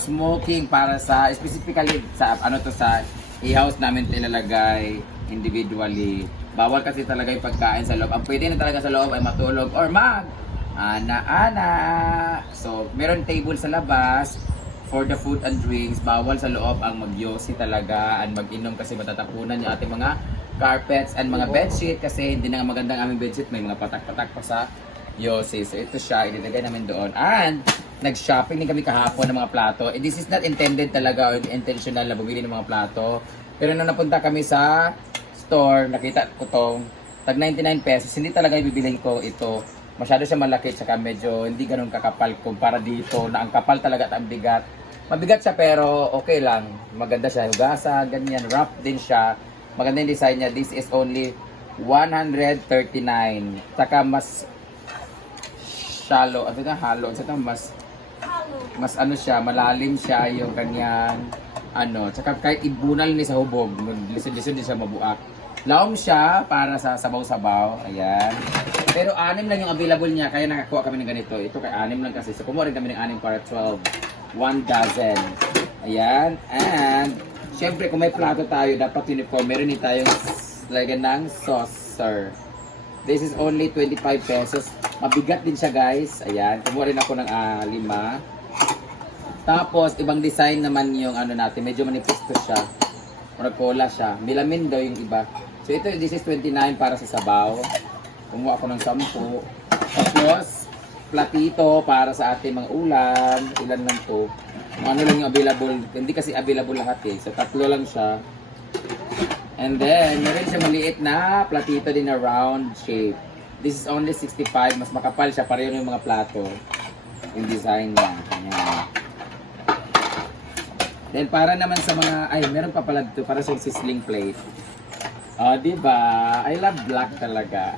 Smoking para sa, specifically sa ano to sa i-house namin ilalagay individually. Bawal kasi talaga yung pagkain sa loob. Ang pwede na talaga sa loob ay matulog or mag ana-ana. So, meron table sa labas for the food and drinks. Bawal sa loob ang magyosi talaga and mag-inom kasi matatapunan yung ating mga carpets and mga bedsheet kasi hindi na nga magandang aming bedsheet. May mga patak-patak pa sa yosi. So, ito siya. Ilalagay namin doon. And, nag-shopping din kami kahapon ng mga plato. This is not intended talaga or intentional na bumili ng mga plato. Pero nung napunta kami sa store, nakita ko tong tag 99 pesos. Hindi talaga ibibilhin ko ito. Masyado siya malaki tsaka medyo hindi ganun kakapal kumpara dito na ang kapal talaga at ang bigat. Mabigat siya pero okay lang. Maganda siya. Hugasan, ganyan. Wrap din siya. Maganda yung design niya. This is only 139. Tsaka mas shallow. Ano na halo? Tsaka mas ano siya, malalim siya yung kanyang ano. Tsaka kahit ibunal ni sa hubog, lisod-lisod din siya mabuak. Laom siya para sa sabaw-sabaw. Ayan. Pero 6 lang yung available niya, kaya nakakuha kami ng ganito. Ito kay 6 lang kasi. So kumuha rin kami ng 6 para 12. 1 dozen. Ayan. And, syempre kung may plato tayo, dapat uniform. Meron din tayong lagyan ng saucer. This is only 25 pesos. Mabigat din siya guys. Ayan. Kumuha rin ako ng 5. Tapos, ibang design naman yung ano natin. Medyo manifest siya. Or cola siya. Milamin daw yung iba. So, ito, this is 29 para sa sabaw. Kumuha ako ng 10. Tapos, platito para sa ating mga ulam. Ilan lang to. Kung ano lang yung available. Hindi kasi available lahat eh. So, 3 lang siya. And then, meron siya maliit na platito din na round shape. This is only 65. Mas makapal siya. Pareho yung mga plato. Yung design niya. Ayan. Then para naman sa mga, ay meron pa pala dito para sa sizzling plate. Diba? I love black talaga.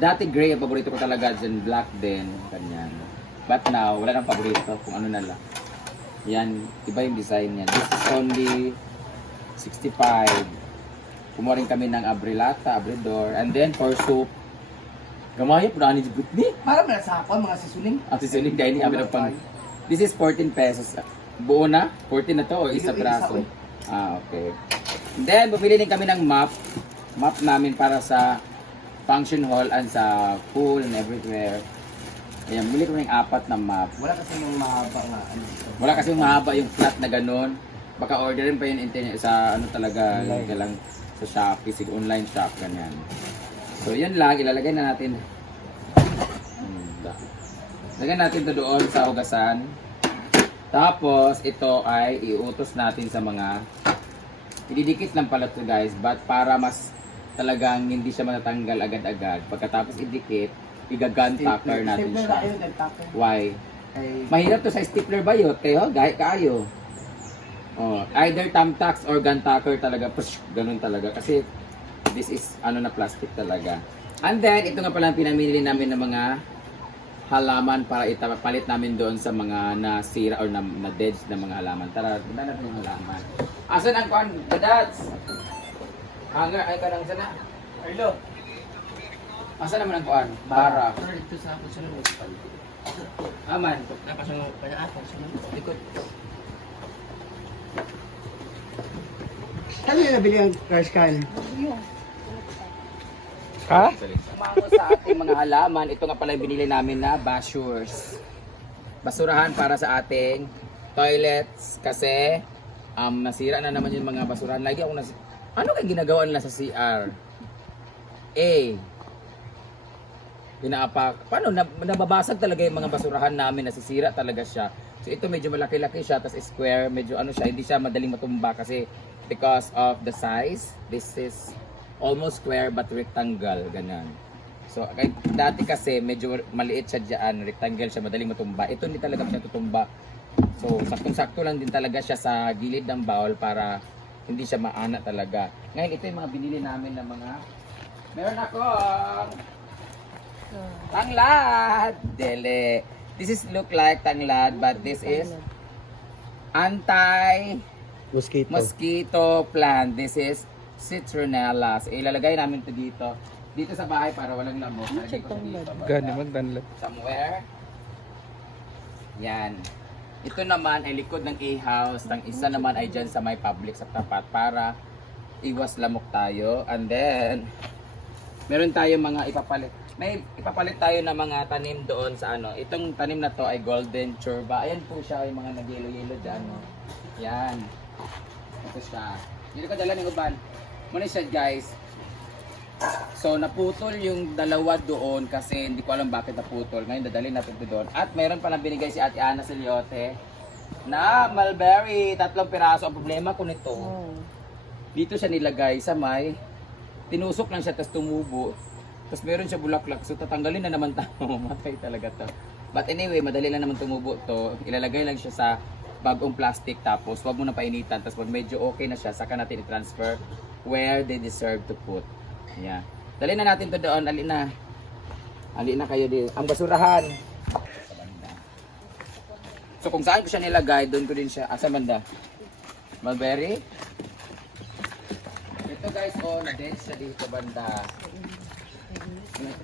Dati gray ang paborito ko talaga dyan, black din, ganyan. But now, wala nang paborito kung ano na lang. Yan, iba yung design niya. This is only 65. Kumuha rin kami ng abrilata, abridor, and then for soup, gamaya po na ni Butni. Para na sa ako, mga sisuling. Ang sisuling dahil ni amin ang pang. This is 14 pesos. Buo na? 14 na to o isa braso? Okay. Then, bumili din kami ng map. Map namin para sa function hall and sa pool and everywhere. Ayan, bumili kami ng 4 na map. Wala kasi yung mahaba nga. Ano, Wala kasi mahaba yung flat na ganun. Baka orderin pa yun internet sa ano talaga, lang sa Shopee, sig online shop, ganyan. So, yun lang. Ilalagay na natin. Lagyan natin to doon sa hugasan. Tapos, ito ay iutos natin sa mga ididikit lang pala to guys, but para mas talagang hindi siya matatanggal agad-agad. Pagkatapos idikit, i-gun tacker natin siya. Why? Mahirap to sa stapler ba yun? Kayo, kayo. Either thumbtacks or gun tacker talaga. Push, ganun talaga. Kasi this is ano na plastic talaga. And then, ito nga pala ang pinamili namin ng mga halaman para ipapalit namin doon sa mga nasira or na-dead na mga halaman. Tara, ganda natin yung halaman. Asan ang kuhan? Dads! Hanger, ay ka lang sana. Arlo! Asan naman ang kuhan? Bara. Ito sa ako sa loob. Aman. Napasunod pa na ako sa likod. Saan yung nabili ang crash can? Ha? Umango sa ating mga halaman, ito nga pala yung binili namin na bashures. Basurahan para sa ating toilets kasi nasira na naman yung mga basurahan. Lagi ako ano kaya ginagawa nila sa CR? Pinaapak. Paano? Nababasag talaga yung mga basurahan namin, nasisira talaga siya. So ito medyo malaki-laki siya, tapos square, medyo ano siya, hindi siya madaling matumba kasi because of the size. This is almost square but rectangle, ganyan. So, dati kasi medyo maliit siya dyan, rectangle siya, madaling matumba. Ito hindi talaga siya tutumba. So, saktong-sakto lang din talaga siya sa gilid ng bowl para hindi siya maana talaga. Ngayon, ito yung mga binili namin ng mga... Meron ako! Tanglad! Dele! This is look like tanglad, but this is anti-mosquito plant. This is citronella. So, ilalagay namin ito dito. Dito sa bahay para walang lamok. Gani magdanlad. Somewhere. Yan. Ito naman ay likod ng A-house. Ang isa naman ay dyan sa may public sa tapat para iwas lamok tayo. And then, meron tayo mga ipapalit. May ipapalit tayo ng mga tanim doon sa ano. Itong tanim na to ay golden churba. Ayan po siya, yung mga nag-yellow-yellow dyan. No? Yan. Ito siya. Hindi ko dala ng uban. Muna siya guys. So naputol yung dalawa doon kasi hindi ko alam bakit naputol. Ngayon dadalhin natin ito doon. At mayroon palang binigay si Ate Ana Siliote na mulberry. 3 piraso. Ang problema ko nito, dito siya nilagay sa may, tinusok lang siya tapos tumubo. Tapos meron siya bulaklak. So tatanggalin na naman tayo. Matay talaga to. But anyway, madali lang naman tumubo to. Ilalagay lang siya sa bagong plastic tapos wag mo na painitan. Tapos pag medyo okay na siya, saka natin i-transfer where they deserve to put. Ayan. Dali na natin to doon. Ali na. Ali na kayo din. Ang basurahan. Sa banda. So kung saan ko siya nilagay, doon ko din siya. Sa banda. Mulberry. Ito guys, oh, na-dead siya dito banda.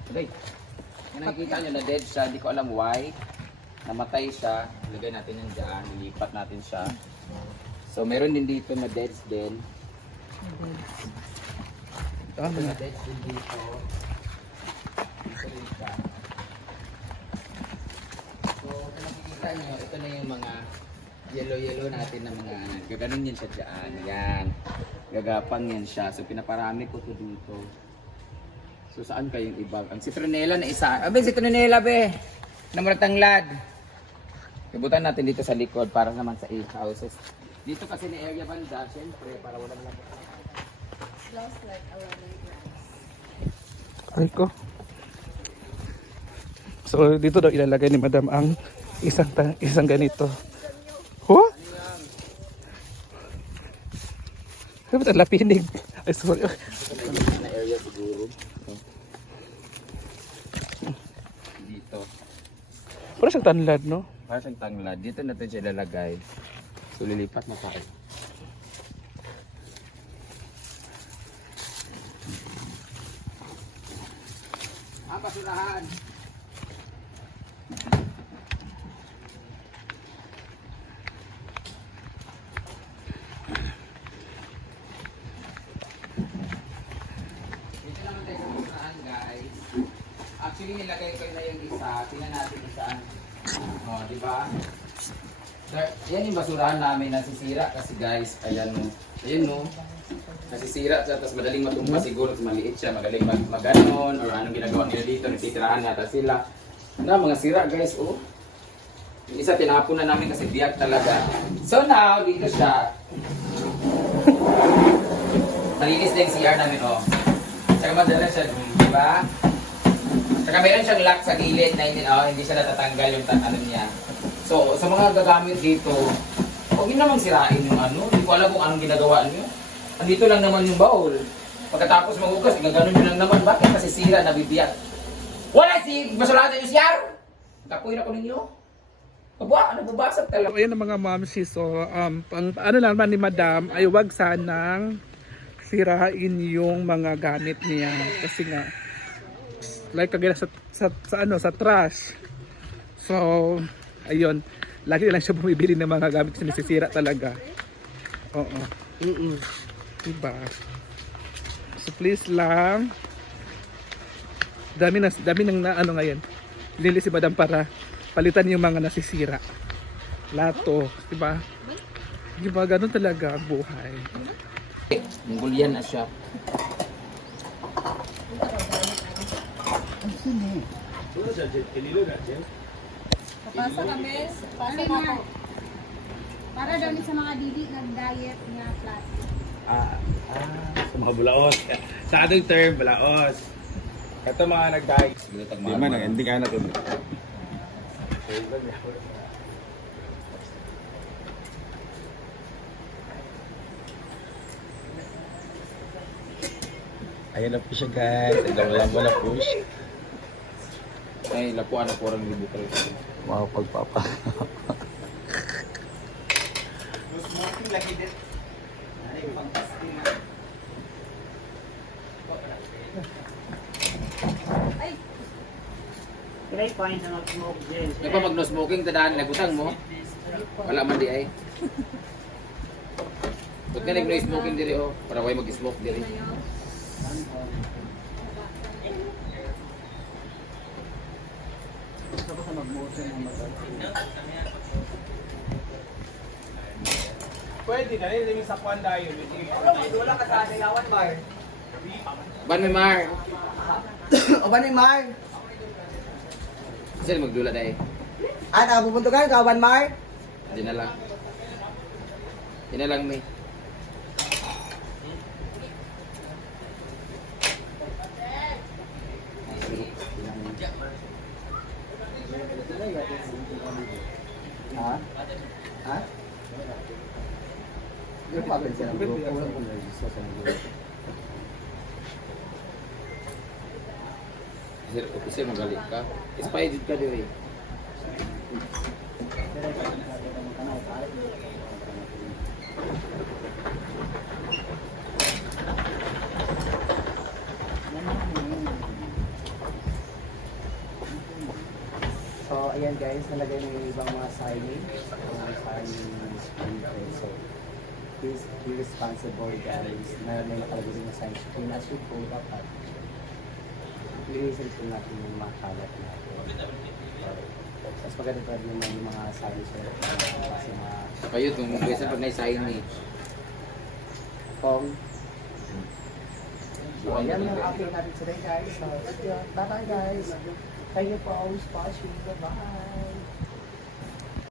Okay. Nakikita nyo na-dead siya. Hindi ko alam why. Namatay siya. Ilagay natin yan dyan. Ilipat natin siya. So meron din dito na-dead din. Ito na-dead din dito. Ito din siya. So kung nakikita nyo, ito na yung mga yellow natin na mga gaganon yan siya dyan. Yan. Gagapang yan siya. So pinaparami ko to dito. So saan kayong iba? Ang citronella na isa. Abe, citronella be! Namuratanglad. Ibutan natin dito sa likod para naman sa 8 houses. Dito kasi na area banda, syempre para walang lamok. Smells like a lemongrass. Ay ko. So dito daw ilalagay ni Madam ang isang ganito. Huh? Ay, ba't ang lapinig? Ay, sorry. Na area siguro. Dito. Parang siyang tanlad, no? Para siyang tanglad. Dito natin siya ilalagay. So lilipat na tayo. Ang basurahan. Dito naman tayo sa basurahan guys. Actually nilagay ko na yung isa. Tingnan natin kung saan. Oh, di ba? Yan yung basurahan namin nasisira kasi guys, ayan no. Ayan no. Nasisira siya, tapos madaling matumba siguro, maliit siya, magaling maganon, or anong ginagawa nila dito, nagsisirahan nata sila. Na, mga sira guys, oh. Yung isa tinapon na namin kasi biyak talaga. So now, dito siya. Malinis na yung CR namin, oh. Tsaka madala siya, di ba? Tsaka meron siyang lock sa gilid na hindi siya natatanggal yung ano niya. So, sa mga gagamit dito, huwag yun namang sirain yung ano. Hindi ko alam kung anong ginagawa niyo. Andito lang naman yung bowl. Pagkatapos magugas, gaganon nyo lang naman. Bakit masisira, nabibiyat? Wala si basurado yung siyar! Kapuin ako ninyo. Nababasag talaga. So, ayan ang mga mamsi. So, ano naman ni Madam ay wag sanang sirain yung mga gamit niya. Kasi nga, like kagaya sa trash. So, ayun. Lagi lang siya bumibili ng mga gamit kasi nasisira talaga. Oo. Diba? So please lang. Dami ng ano ngayon. Lili si Madam para palitan yung mga nasisira. Lato. Diba? Diba? Ganun talaga ang buhay. Munggulian na siya. Papasa kami. Pasa ka. Para daw ni sa mga dili nag-diet nga plastic. Sa mga bulaos. Sa ating term, bulaos. Ito mga nag-diet. Di man, hindi ka na ito. Ayan na po siya guys. Ang lambo na po siya. Ay, lapuan na po ang libo kayo. Wow, pagpapa. Grapevine na mag-smoke din. Yung pa mag no smoking, tadaan, nagutang mo. Wala man di ay. Ba't ka nag-no smoking diri oh? Para way mag-smoke diri. Gusto ko sa mag-motion ng motor. Pwede na rin sa kwan dayo. Wala ka sa yawan, Mar. Ban may mar. O ba ni Mar? Sila magdula dahil. Ah, nakapupuntukan ka, Ban Mar? Hindi na lang. Hindi na lang may. Ha? Ha? Yung pagod siya ng grupo, walang kong register sa grupo. Kasi magaling ka. Expired ka diri. So, ayan guys, nalagay na yung ibang mga signage. So, please be responsible guys. Na may nakalagay din na signage. Kung as you go dapat, linisin po natin yung mga kalat natin. Tapos maganda pa rin yung mga signage. Kasi mga Kayo itong beses pag na-sign ni. kong. So, ayan yung update natin today guys. So, bye-bye guys. Thank you for always watching. Bye-bye.